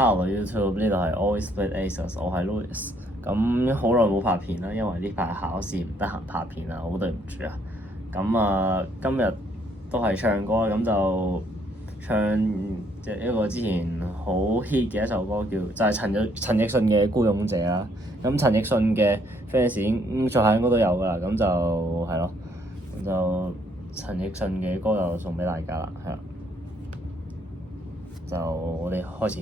Hello YouTube，呢度係 Always Split Aces，我係 Louis。咁好耐冇拍片啦，因為呢排考試唔得閒拍片啊，好對唔住啊。今日都係唱歌，咁就唱一個之前好 hit 嘅一首歌，就係陳奕迅嘅《孤勇者》啦。咁陳奕迅嘅 fans 應該都有㗎啦，咁就係咯，咁就陳奕迅嘅歌就送俾大家啦，係啦。就我哋開始。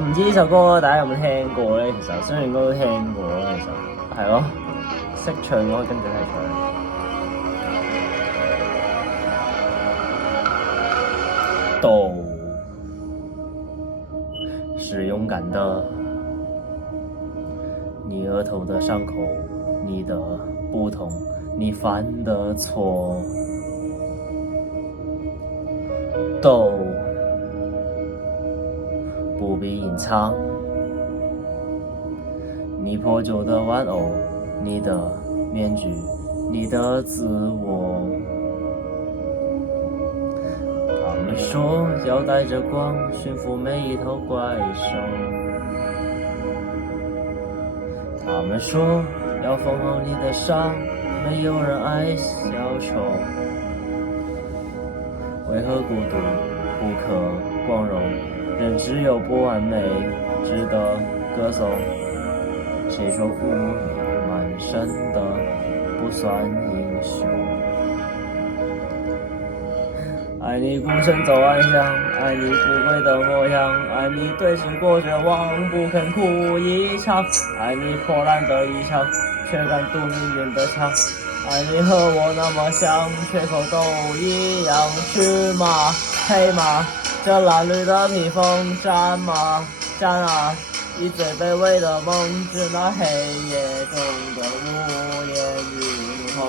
唔知呢首歌大家有冇聽過咧？其實相信應該都聽過啦。其實係咯，識唱嘅可以跟住一齊唱。鬥是勇敢的，你額頭的傷口，你的不同，你犯的錯。鬥不必隱藏，你破舊的玩偶，你的面具，你的自我。他們說要帶着光馴服每一頭怪獸，他們說要縫好你的傷，沒有人愛小丑。為何孤獨不可光榮？人只有不完美值得歌頌，誰說污泥滿身的不算英雄？愛你孤身走暗巷，愛你不跪的模樣，愛你對峙過絕望不肯哭一場，愛你破爛的衣裳卻敢堵命運的槍，愛你和我那麼像缺口都一樣，是嗎？黑嗎？這襤褸的披風戰嗎？戰啊！以最卑微的夢致那黑夜中的無言與怒吼。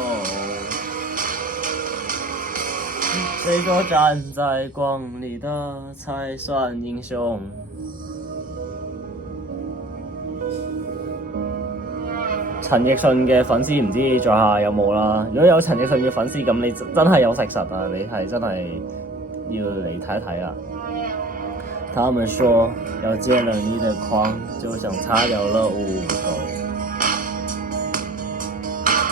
誰說站在光裡的才算英雄？陳奕迅嘅粉絲唔知在下有冇啦？如果有陳奕迅嘅粉絲，咁你真係有食實啊！你係真係要嚟睇一睇啊！他們說要揭了你的框，就像擦掉了污垢。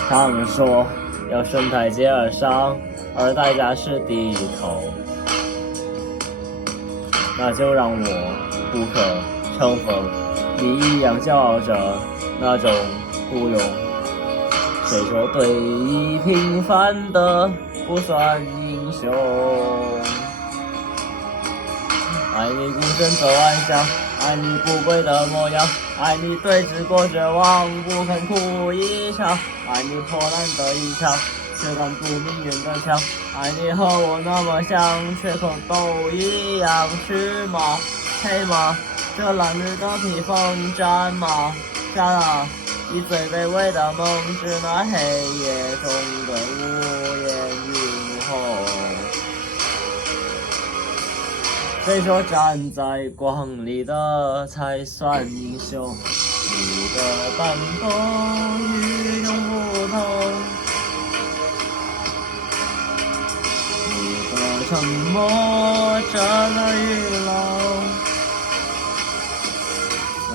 他們說要順台階而上，而代價是低頭。那就讓我不可乘風，你一樣驕傲着那種孤勇。誰說對弈平凡的不算英雄？愛你孤身走暗巷，愛你不跪的模樣，愛你對峙過絕望不肯哭一場，愛你破爛的衣裳卻敢堵命運的槍，愛你和我那麼像缺口都一樣，是嗎？黑嗎？這襤褸的披風戰嗎？戰啊！以最卑微的夢致那黑夜中的無言與怒吼。誰說站在光裡的才算英雄？你的斑駁與眾不同，你的沉默遮了雨漏。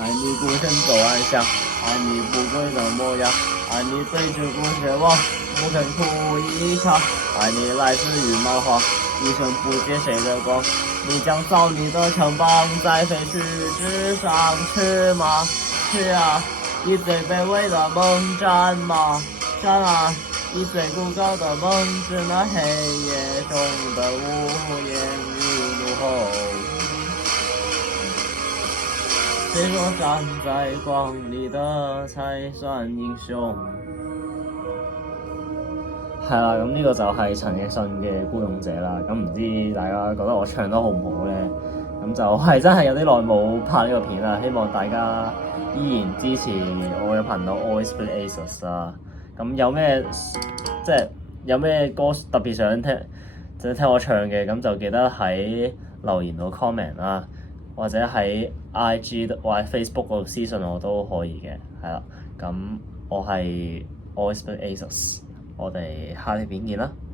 愛你孤身走暗巷，愛你不跪的模樣，愛你對峙過絕望不肯哭一場，愛你來自於蠻荒，一生不借誰的光。你將造你的城邦在廢墟之上，是嗎？是啊！以最卑微的夢戰嗎？戰啊！以最孤高的夢致那黑夜中的無言與怒吼。誰說站在光裡的才算英雄？係啦，咁呢個就係陳奕迅嘅《孤勇者》啦。咁唔知大家覺得我唱得好唔好咧？咁就係真係有啲耐冇拍呢個片啦。希望大家依然支持我嘅頻道 Always Split Aces 啦。咁有咩歌特別想聽我唱嘅，咁就記得喺留言度 comment 啦，或者喺 IG 或者 Facebook 嗰度私信我都可以嘅。係啦，咁我係 Always Be Aces，我哋下條片見啦〜